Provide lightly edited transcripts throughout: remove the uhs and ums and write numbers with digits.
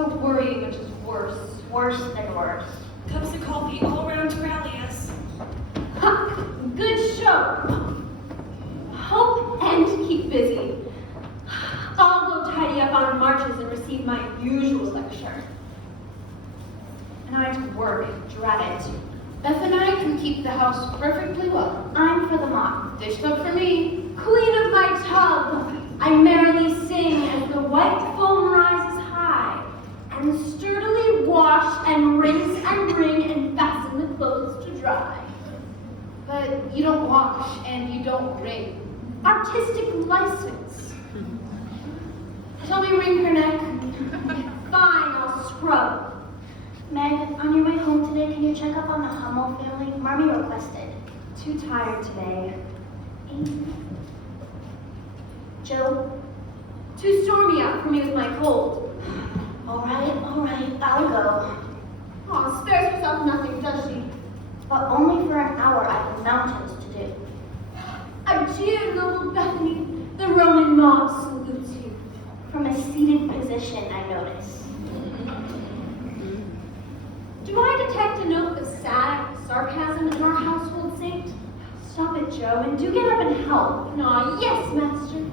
So worrying, which is worse. Worse than worse. Cups of coffee all around to rally us. Ha! Good show. Hope and keep busy. I'll go tidy up on marches and receive my usual lecture. And I have to work, dread it. Beth and I can keep the house perfectly well. I'm for the mop. Dish soap for me. Queen of my tub, I merrily sing as the white foam rises high, and sturdily wash and rinse and wring and fasten the clothes to dry. But you don't wash and you don't wring. Artistic license. Shall we wring her neck? Fine, I'll scrub. Meg, on your way home today, can you check up on the Hummel family? Marmy requested. Too tired today. Joe? Too stormy out for me with my cold. All right, I'll go. Aw, spares herself nothing, does she? But only for an hour. I have mountains to do. Adieu, noble Bethany. The Roman mob salutes you. From a seated position, I notice. Do I detect a note of sad sarcasm in our household, Saint? Stop it, Joe, and do get up and help. Aw, yes, master.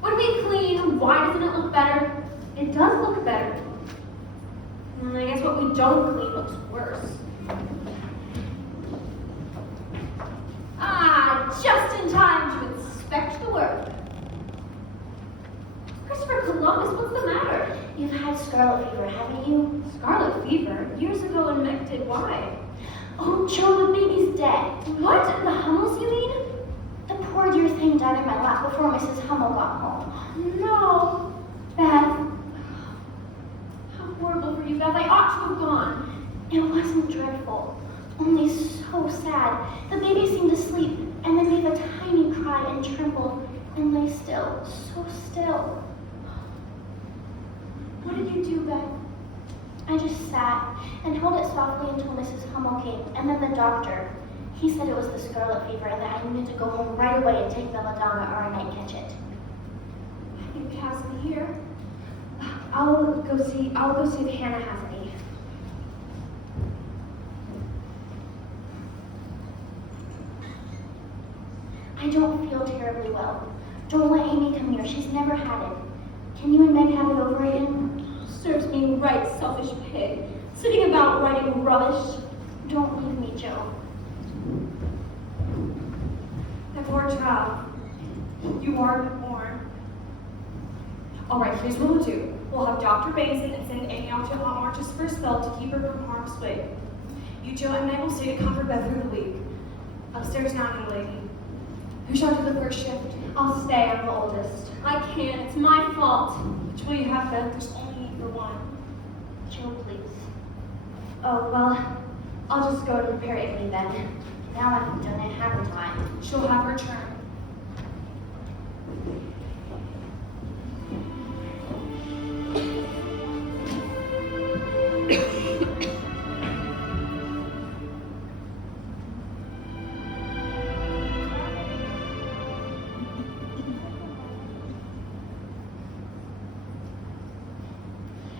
When we clean, why doesn't it look better? It does look better. And I guess what we don't clean looks worse. Ah, just in time to inspect the work. Christopher Columbus, what's the matter? You've had scarlet fever, haven't you? Scarlet fever? Years ago when Meg did. Why? Oh, Joe, the baby's dead. What? The Hummels, you mean? The poor dear thing died in my lap before Mrs. Hummel got home. No. Beth. How horrible for you, Beth. I ought to have gone. It wasn't dreadful, only so sad. The baby seemed asleep and then gave a tiny cry and trembled and lay still, so still. What did you do, Beth? I just sat and held it softly until Mrs. Hummel came, and then the doctor. He said it was the scarlet fever and that I needed to go home right away and take belladonna or I might catch it. I think it has me here. I'll go see if Hannah has any. I don't feel terribly well. Don't let Amy come here. She's never had it. Can you and Meg have it over again? Serves me right, selfish pig. Sitting about writing rubbish. Don't leave me, Joe. My poor child. You are but born. All right, here's what we'll do. We'll have Dr. Basin and send Amy out to hot marches for a spell to keep her from harm's way. You, Joe, and Meg will stay to comfort Beth through the week. Upstairs now, young lady. Who shall do the first shift? I'll stay. I'm the oldest. I can't. It's my fault. Which will you have, Beth? There's only need for one. Joe, please. Oh, well, I'll just go to prepare Amy then. Now I've done it, haven't I? She'll have her turn.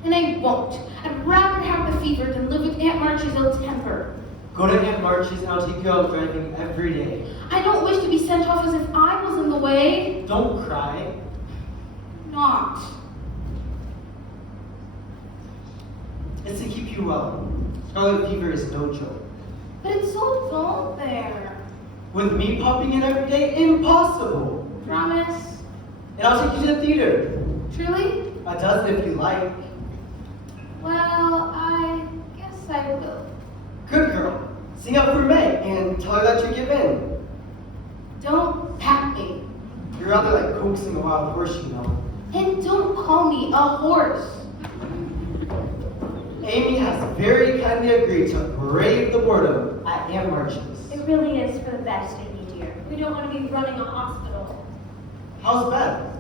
And I won't. I'd rather have the fever than live with Aunt March's ill temper. Go to Aunt March's and I'll take you out driving every day. I don't wish to be sent off as if I was in the way. Don't cry. Not. It's to keep you well. Scarlet fever is no joke. But it's so dull there. With me popping in every day, impossible. Promise? And I'll take you to the theater. Truly? A dozen if you like. Well, I guess I will. Good girl. Sing up for Meg and tell her that you give in. Don't pat me. You're rather like coaxing a wild horse, you know. And don't call me a horse. Amy has very kindly agreed to brave the boredom at Aunt March's. It really is for the best, Amy dear. We don't want to be running a hospital. How's Beth?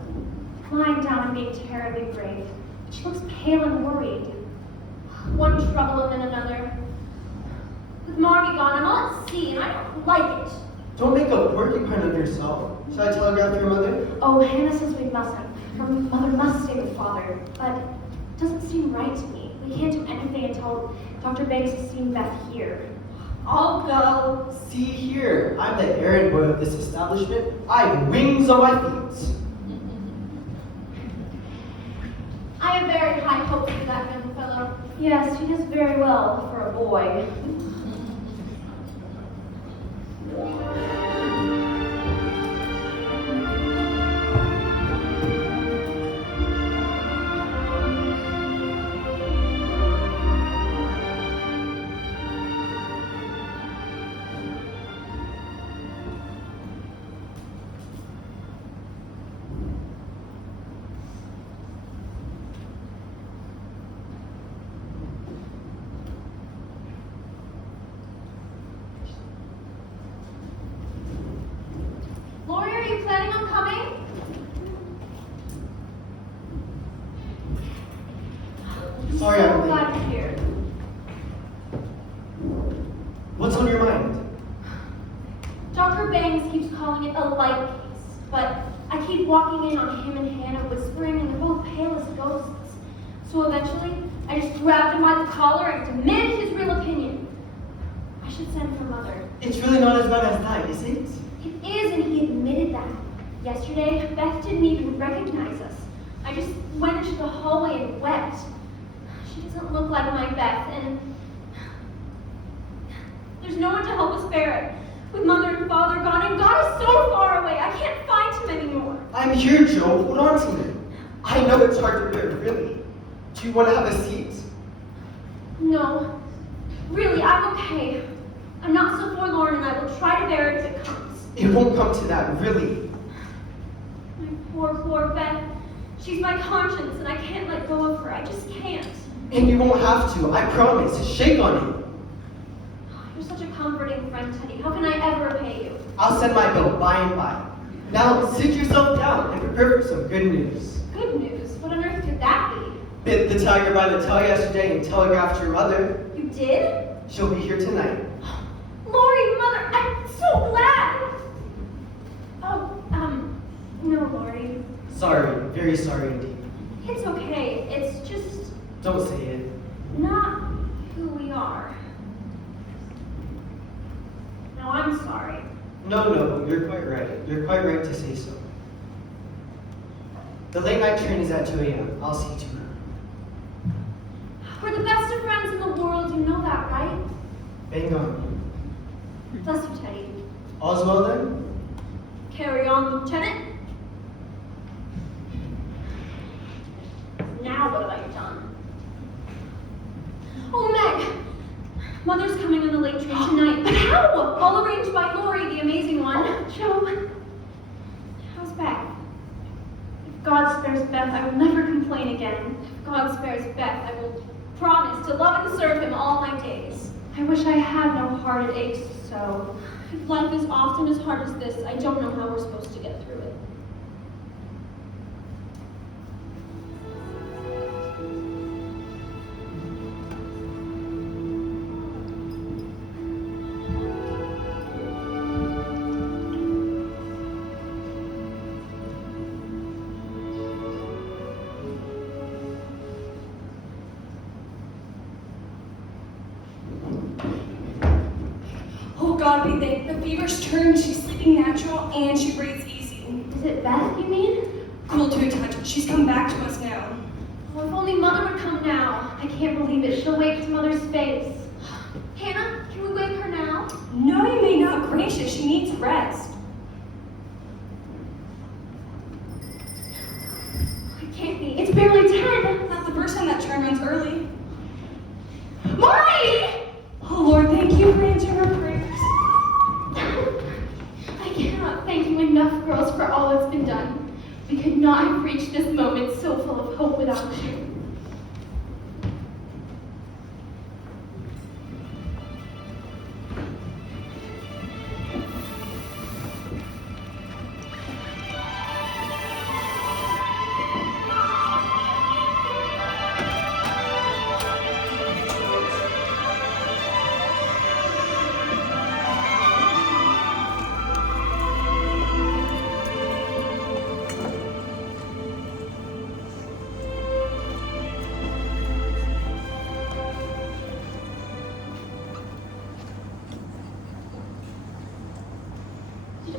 Lying down and being terribly brave. She looks pale and worried. One trouble and then another. With Marty gone, I'm all at sea, and I don't like it. Don't make a porcupine of yourself. Shall I telegraph your mother? Oh, Hannah says we mustn't. Her mother must stay with Father, but it doesn't seem right to me. We can't do anything until Dr. Banks has seen Beth here. I'll go. See here, I'm the errand boy of this establishment. I have wings on my feet. I have very high hopes for that young fellow. Yes, he does very well for a boy. Lori, are you planning on coming? Sorry, so I'm late. glad you're here. What's on your mind? Dr. Bangs keeps calling it a light case, but I keep walking in on him and Hannah whispering, and they're both pale as ghosts. So eventually, I just grabbed him by the collar and demanded his real opinion. I should send for Mother. It's really not as bad as that, is it? It is, and he admitted that. Yesterday, Beth didn't even recognize us. I just went into the hallway and wept. She doesn't look like my Beth, and there's no one to help us bear it. With Mother and Father gone, and God is so far away, I can't find him anymore. I'm here, Joe. Hold on to me. I know it's hard to bear, really. Do you want to have a seat? No, really, I'm okay. I'm not so forlorn, and I will try to bear it if it comes. It won't come to that, really. My poor Beth. She's my conscience, and I can't let go of her. I just can't. And you won't have to, I promise. Shake on it. You're such a comforting friend, Teddy. How can I ever repay you? I'll send my bill by and by. Now, sit yourself down and prepare for some good news. Good news? What on earth could that be? Bit the tiger by the tail yesterday and telegraphed your mother. You did? She'll be here tonight. Lori, Mother, I'm so glad! Oh, no, Lori. Sorry, very sorry indeed. It's okay. It's just Don't say it. not who we are. No, I'm sorry. No, you're quite right. You're quite right to say so. The late night train is at 2 a.m. I'll see to her. We're the best of friends in the world. You know that, right? Bang on. Bless you, Teddy. All's well then? Carry on, Lieutenant. Now what have I done? Oh, Meg! Mother's coming on the late train tonight. But how? All arranged by Lori, the amazing one. Joe. How's Beth? If God spares Beth, I will never complain again. If God spares Beth, I will promise to love and serve him all my days. I wish I had no heart it aches so. If life is often as hard as this, I don't know how we're supposed to get through it. Oh God, we think the fever's turned. She's sleeping natural and she breathes easy. Is it Beth, you mean? Cool to a touch. She's come back to us now. Oh, if only Mother would come now. I can't believe it. She'll wake to Mother's face. Hannah, can we wake her now? No, you may not. Gracious, she needs rest. It can't be. It's barely 10. Not the first time that train runs early. Marty! Oh Lord, thank you for answering our prayers. I cannot thank you enough, girls, for all that's been done. We could not have reached this moment so full of hope without you.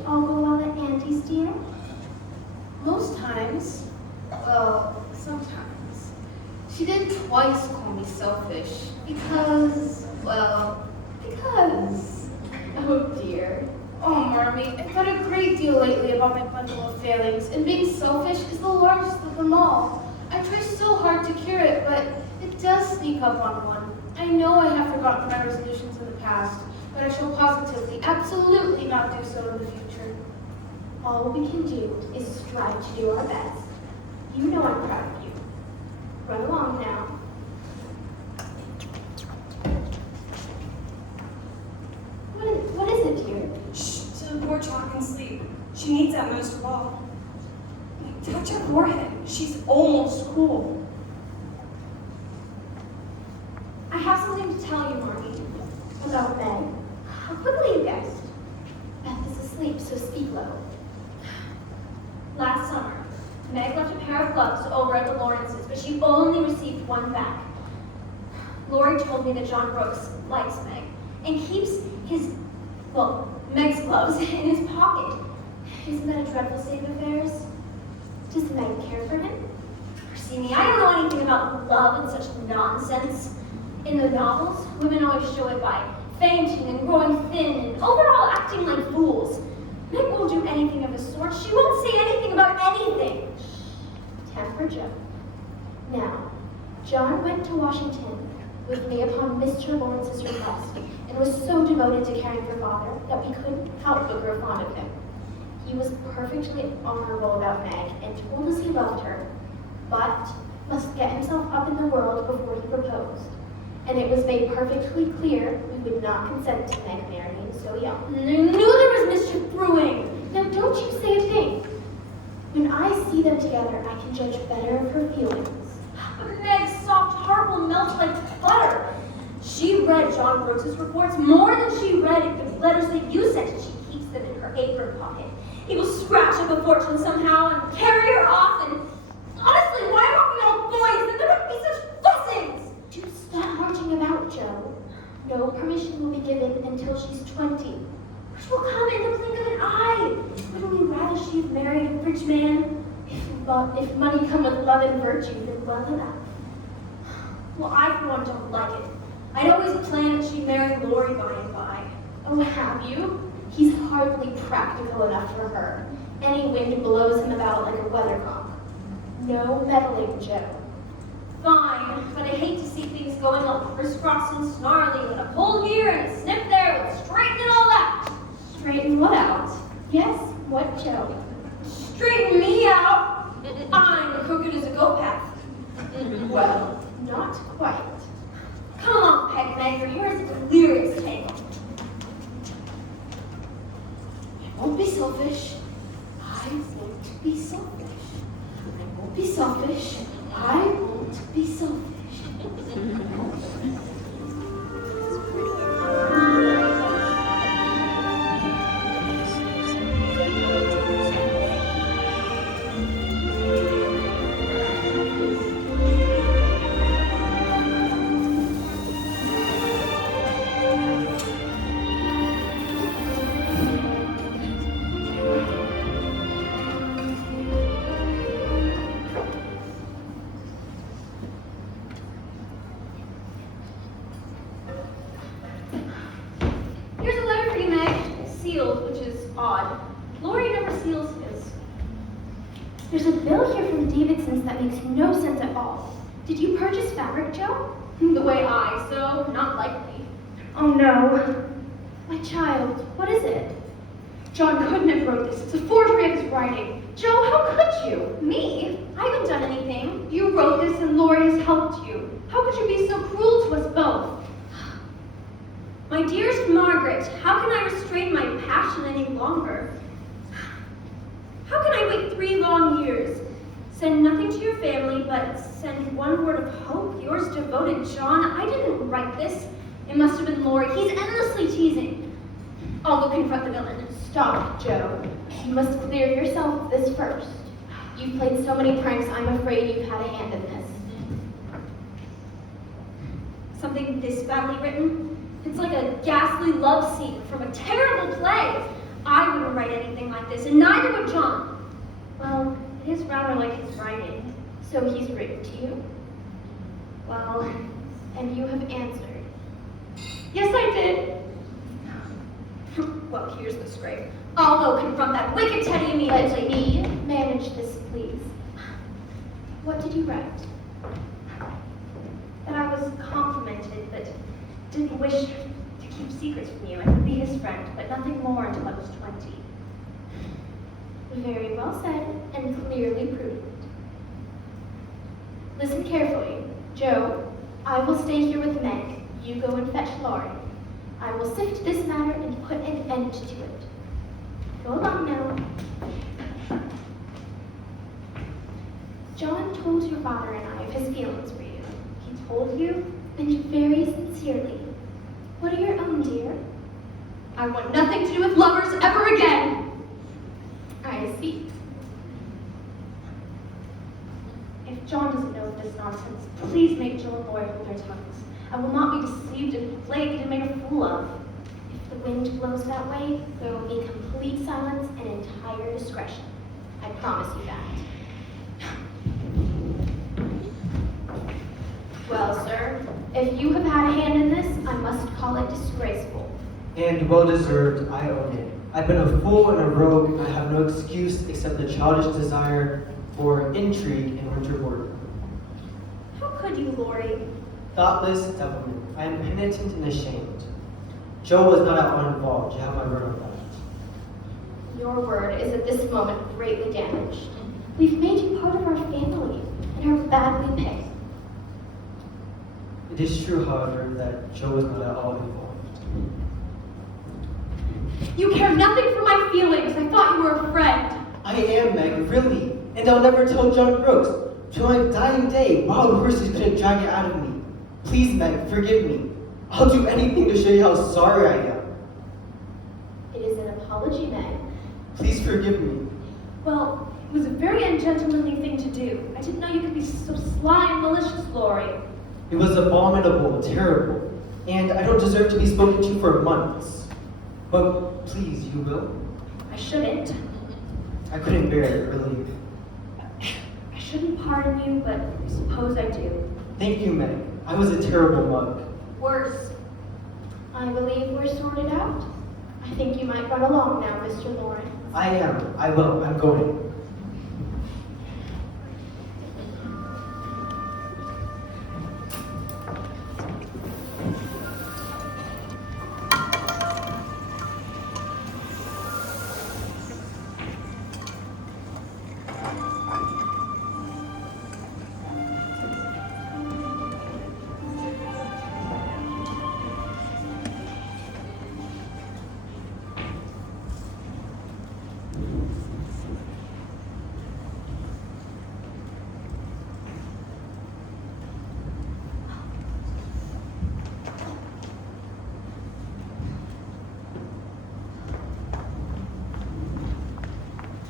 all go well at Auntie's, dear? Most times, well, sometimes, she did twice call me selfish because, well, because. Oh dear. Oh, Marmee, I've thought a great deal lately about my bundle of failings, and being selfish is the largest of them all. I try so hard to cure it, but it does sneak up on one. I know I have forgotten my resolutions in the past, but I shall positively, absolutely not do so in the future. All we can do is strive to do our best. You know I'm proud of you. Run along now. What is it, dear? Shh, so the poor child can sleep. She needs that most of all. Touch her forehead. She's almost cool. I have something to tell you, Marty, about Meg. How quickly you guessed. Beth is asleep, so speak low. Last summer, Meg left a pair of gloves over at the Lawrences, but she only received one back. Lori told me that John Brooks likes Meg and keeps Meg's gloves in his pocket. Isn't that a dreadful state of affairs? Does Meg care for him? See me, I don't know anything about love and such nonsense. In the novels, women always show it by fainting and growing thin and overall acting like fools. Meg won't do anything of the sort. She won't say anything about anything. Temper Joe. Now, John went to Washington with me upon Mr. Lawrence's request and was so devoted to caring for father that we couldn't help but grow fond of him. He was perfectly honorable about Meg and told us he loved her, but must get himself up in the world before he proposed. And it was made perfectly clear we would not consent to Meg marrying so young. Knew there was mischief brewing. Now don't you say a thing. When I see them together, I can judge better of her feelings. But Meg's soft heart will melt like butter. She read John Brooks's reports more than she read the letters that you sent, and she keeps them in her apron pocket. He will scratch up a fortune somehow and carry her off, and honestly, why aren't we all boys? Then there wouldn't be such blessings! Do stop marching about, Joe. No permission will be given until she's 20, which will come in the blink of an eye. Wouldn't we rather she had married a rich man? If money come with love and virtue, then well enough. Well, I, for one, don't like it. I'd always planned that she'd marry Lori by and by. Oh, have you? He's hardly practical enough for her. Any wind blows him about like a weathercock. No meddling, Joe. Fine, but I hate to see things going all crisscross and snarly with a pull here and a snip there with straighten it all out. Straighten what out? Yes, what, Joe? Straighten me out? I'm crooked as a goat path. Well, not quite. Come along, Peg Meg, for here's a delirious tale. I won't be selfish. I won't be selfish. I won't be selfish. I won't be selfish. There's a bill here from Davidson's that makes no sense at all. Did you purchase fabric, Joe? The way I sew? Not likely. Oh no. My child, what is it? John couldn't have wrote this. It's a forgery of his writing. Joe, how could you? Me? I haven't done anything. You wrote this and Lori has helped you. How could you be so cruel to us both? My dearest Margaret, how can I restrain my passion any longer? How can I wait 3 long years? Send nothing to your family, but send one word of hope. Yours devoted, John. I didn't write this. It must have been Lori. He's endlessly teasing. I'll go confront the villain. Stop, Joe. You must clear yourself of this first. You've played so many pranks, I'm afraid you've had a hand in this. Something this badly written? It's like a ghastly love scene from a terrible play. I wouldn't write anything like this, and neither would John. Well, it is rather like his writing. So he's written to you? Well, and you have answered. Yes, I did. Well, here's the scrape. I'll go confront that wicked Teddy Let immediately. me manage this, please. What did you write? That I was complimented, but didn't wish to keep secrets from you and would be his friend, but nothing more until I was 20. Very well said, and clearly proved. Listen carefully. Joe, I will stay here with Meg. You go and fetch Laurie. I will sift this matter and put an end to it. Go along now. John told your father and I of his feelings for you. He told you? And very sincerely. What are your own, dear? I want nothing to do with lovers ever again. I see. If John doesn't know of this nonsense, please make Joe and Lloyd hold their tongues. I will not be deceived and plagued and made a fool of. If the wind blows that way, there will be complete silence and entire discretion. I promise you that. Well, sir, if you have had a hand in this, I must call it disgraceful. And well deserved, I own it. I've been a fool and a rogue, and I have no excuse except the childish desire for intrigue and winter boredom. How could you, Laurie? Thoughtless devilment, I am penitent and ashamed. Joe was not at all involved, you have my word on that. Your word is at this moment greatly damaged. We've made you part of our family and are badly paid. It is true, however, that Joe was not at all involved. You care nothing for my feelings. I thought you were a friend. I am, Meg, really, and I'll never tell John Brooks. To my dying day, wild horses couldn't drag it out of me. Please, Meg, forgive me. I'll do anything to show you how sorry I am. It is an apology, Meg. Please forgive me. Well, it was a very ungentlemanly thing to do. I didn't know you could be so sly and malicious, Laurie. It was abominable, terrible, and I don't deserve to be spoken to for months. But please, you will? I shouldn't. I couldn't bear it, really. I shouldn't pardon you, but I suppose I do. Thank you, Meg. I was a terrible mug. Worse. I believe we're sorted out. I think you might run along now, Mr. Lawrence. I am. I will. I'm going.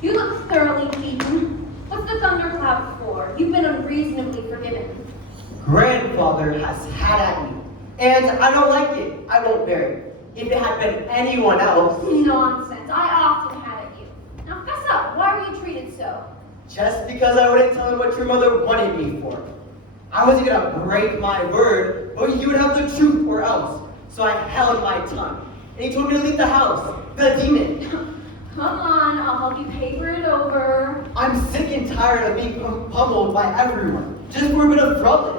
You look thoroughly beaten. What's the thundercloud for? You've been unreasonably forgiven. Grandfather has had at me, and I don't like it. I won't bear it. If it had been anyone else, Nonsense. I often had at you. Now fess up. Why were you treated so? just because I wouldn't tell him what your mother wanted me for. I wasn't gonna break my word, but you would have the truth or else. So I held my tongue, and he told me to leave the house. The demon. Come on, I'll help you paper it over. I'm sick and tired of being pummeled by everyone, just for a bit of frolic.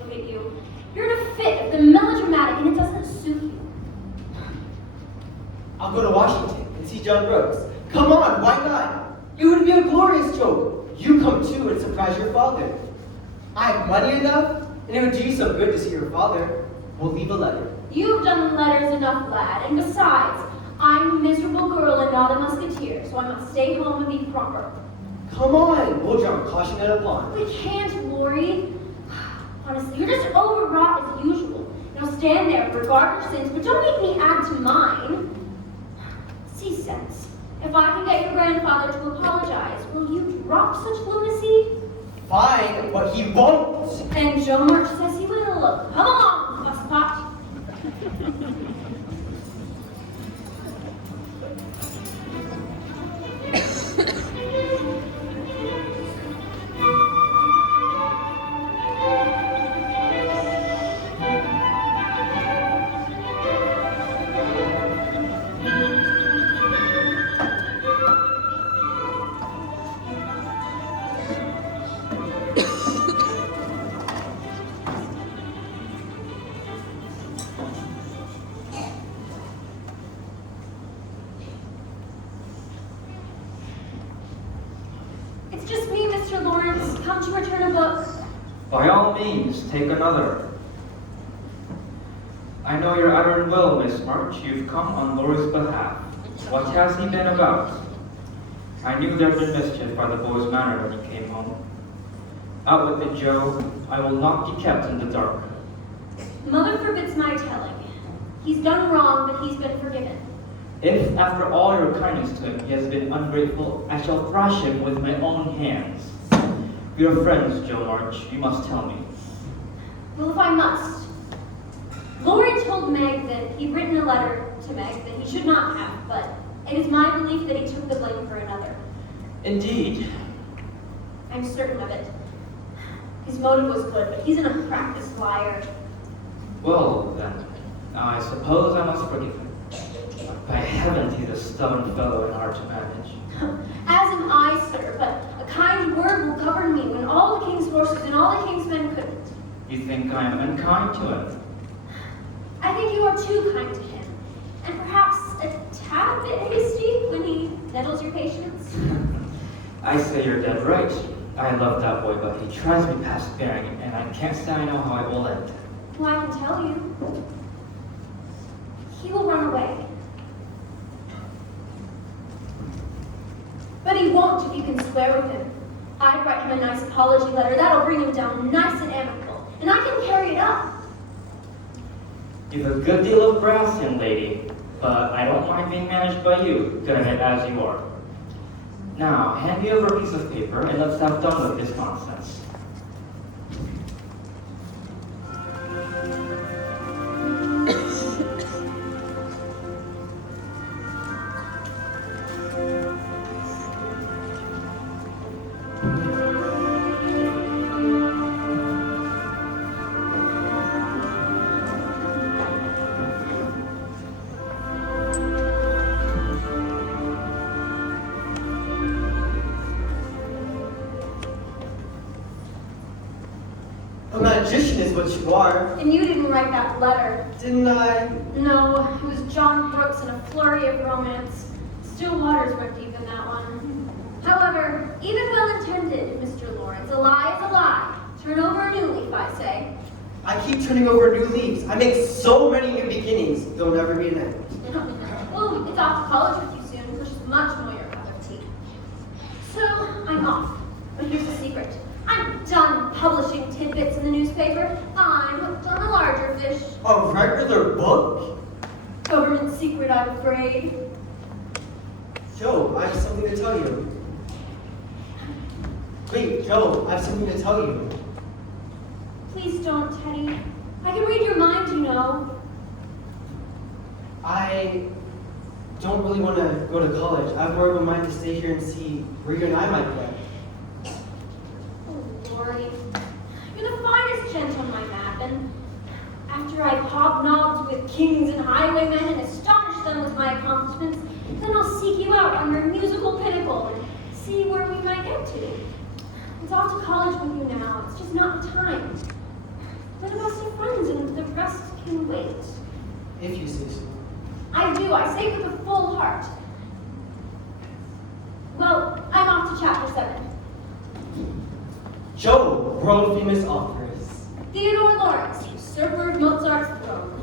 Look at you. You're in a fit of the melodramatic and it doesn't suit you. I'll go to Washington and see John Brooks. Come on, why not? It would be a glorious joke. You come too and surprise your father. I have money enough, and it would do you some good to see your father. We'll leave a letter. You've done letters enough, lad, and besides, I'm a miserable girl and not a musketeer, so I must stay home and be proper. Come on, we'll jump caution at a pond. We can't, Laurie. Honestly, you're just overwrought as usual. Now stand there, regard your sins, but don't make me add to mine. See sense. If I can get your grandfather to apologize, will you drop such lunacy? Fine, but he won't. And Joe March says he will. Come along, Fusspot. It's just me, Mr. Lawrence. Come to return a book. By all means, take another. I know your iron will, Miss March. You've come on Laura's behalf. What has he been about? I knew there'd been mischief by the boy's manner when he came home. Out with it, Joe. I will not be kept in the dark. Mother forbids my telling. He's done wrong, but he's been forgiven. If, after all your kindness to him, he has been ungrateful, I shall thrash him with my own hands. We are friends, Joe March. You must tell me. Well, if I must. Laurie told Meg that he'd written a letter to Meg that he should not have, but it is my belief that he took the blame for another. Indeed. I'm certain of it. His motive was good, but he's a practiced liar. Well, then, I suppose I must forgive him. By heavens, he's a stubborn fellow and hard to manage. As am I, sir, but a kind word will govern me when all the king's horses and all the king's men couldn't. You think I am unkind to him? I think you are too kind to him, and perhaps a tad bit hasty when he nettles your patience. I say you're dead right. I love that boy, but he drives me past bearing, and I can't say I know how it will end. Well, I can tell you. He will run away. But he won't if you can swear with him. I'd write him a nice apology letter. That'll bring him down nice and amicable. And I can carry it up. You've a good deal of brass, young lady, but I don't mind being managed by you, good at it as you are. Now, hand me over a piece of paper, and let's have done with this nonsense. A magician is what you are. And you didn't write that letter. Didn't I? No, it was John Brooks in a flurry of romance. Still waters weren't deep in that one. However, even well-intended, Mr. Lawrence, a lie is a lie. Turn over a new leaf, I say. I keep turning over new leaves. I make so many new beginnings. There'll never be an end. Well, it's off to college with you soon, which is much more your cup of tea. So, I'm off. But here's the secret. I'm done publishing tidbits in the newspaper. I'm hooked on a larger fish. A regular book? Government secret, I'm afraid. Joe, I have something to tell you. Wait, Joe, I have something to tell you. Please don't, Teddy. I can read your mind, you know. I don't really want to go to college. I have more of a mind to stay here and see where you and I might go. Oh, Lori. You're the finest gent on my map, and after I've hobnobbed with kings and highwaymen and astonished them with my accomplishments, then I'll seek you out on your musical pinnacle and see where we might get to. It's off to college with you now. It's just not the time. We're the best of friends, and the rest can wait. If you say so. I do. I say it with a full heart. Well, I'm off to chapter 7. Joe, world famous authors. Theodore Lawrence, usurper of Mozart's throne.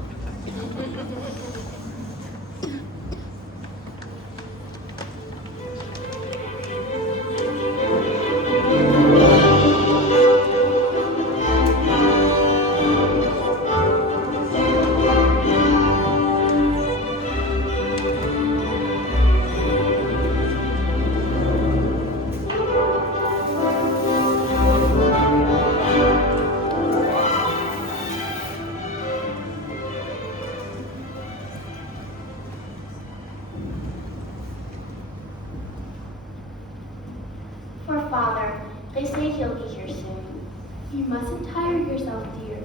Poor father. They say he'll be here soon. You mustn't tire yourself, dear.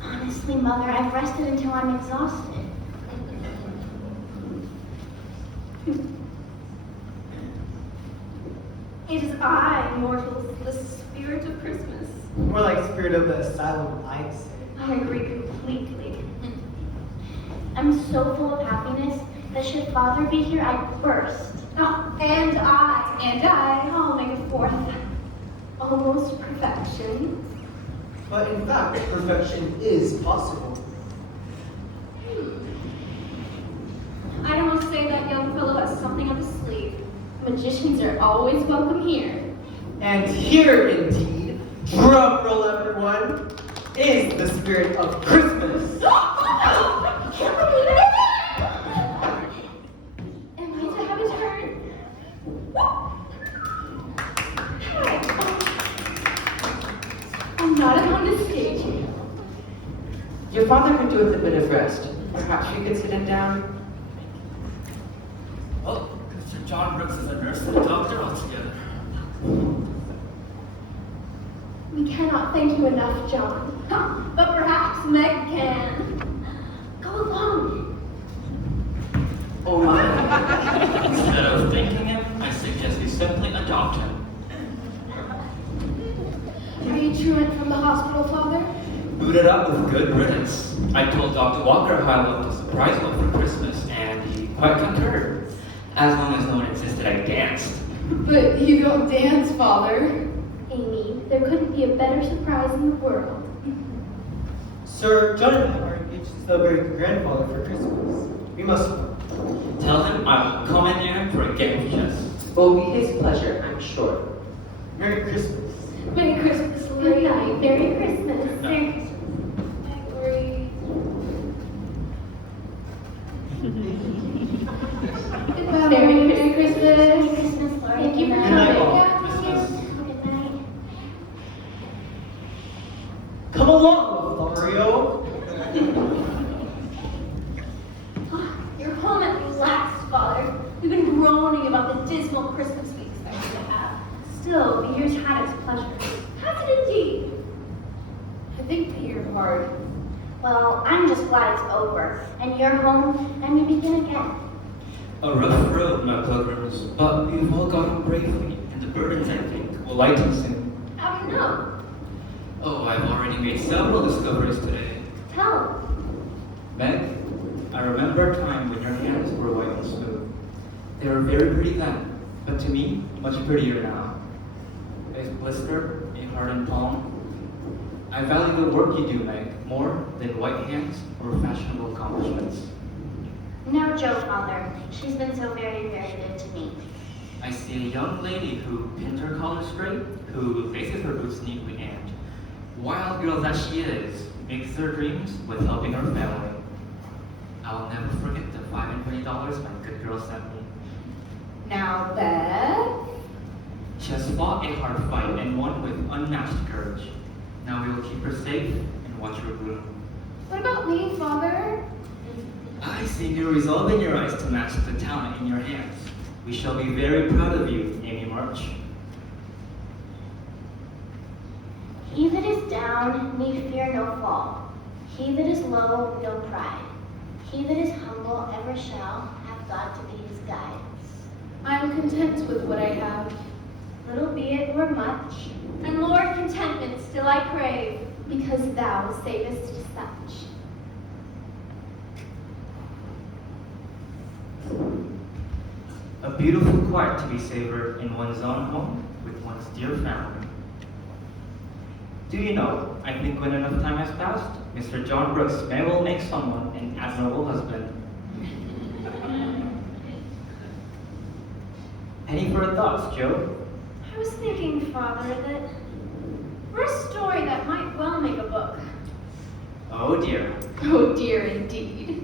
Honestly, Mother, I've rested until I'm exhausted. It is I, mortals, the spirit of Christmas. More like spirit of the asylum, I'd say. I agree completely. I'm so full of happiness that should Father be here, I'd burst. Oh, and I'll make a fourth. Almost perfection. But in fact, perfection is possible. I'd almost say that young fellow has something up his sleeve. Magicians are always welcome here. And here indeed, drum roll everyone, is the spirit of Christmas. I can't believe it! Am I to have a turn? I'm not upon the stage. Your father could do with a bit of rest. Perhaps you could sit him down. Oh, Mr. John Brooks is a nurse and a doctor altogether. We cannot thank you enough, John. But perhaps Meg can. Go along. Oh my. Instead of thanking him, I suggest you simply adopt him. Are you truant from the hospital, Father? Booted up with good riddance. I told Dr. Walker how I loved to surprise him for Christmas, and he quite concurred. As long as no one insisted I danced. But you don't dance, Father. Amy, there couldn't be a better surprise in the world. Sir, John and I are engaged to celebrate your grandfather for Christmas. We must. Tell him I will commandeer him for a game of chess. It will be his pleasure, I'm sure. Merry Christmas. Merry Christmas, Good lady. night. Merry Christmas. night. Merry. Goodbye, Merry Christmas. Merry Christmas, Lord. Thank you for Good night, coming. all. Christmas. Good night. Come along, Lothario. You're home at last, Father. We've been groaning about the dismal Christmas we expected to have. Still, the year's had its pleasures. Has it indeed? I think the year hard. Well, I'm just glad it's over, and you're home, and we begin again. A rough road, my pilgrims, but we've all got on bravely, and the burdens, I think, will lighten soon. How do you know? Oh, I've already made several discoveries today. Tell. Meg, I remember a time when your hands were white and smooth. They were very pretty then, but to me, much prettier now. A blister, a hardened palm. I value the work you do, Meg, more than white hands or fashionable accomplishments. Now, Joe, Father, she's been so very, very good to me. I see a young lady who pins her collar straight, who laces her boots neatly, and, wild girl that she is, makes her dreams with helping her family. I'll never forget the $520 my good girl sent me. Now, Beth. She has fought a hard fight and won with unmatched courage. Now we will keep her safe and watch her bloom. What about me, Father? I see new resolve in your eyes to match the talent in your hands. We shall be very proud of you, Amy March. He that is down need fear no fall. He that is low, no pride. He that is humble ever shall have God to be his guide. I am content with what I have. Little be it or much, And Lord, contentment still I crave. because thou savest such. A beautiful quiet to be savored in one's own home with one's dear family. Do you know, I think when enough time has passed, Mr. John Brooks may well make someone an admirable husband. Any further thoughts, Joe? I was thinking, Father, that we're a story that might well make a book. Oh dear. Oh dear, indeed.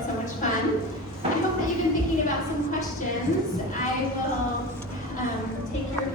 been so much fun. I hope that you've been thinking about some questions. I will take your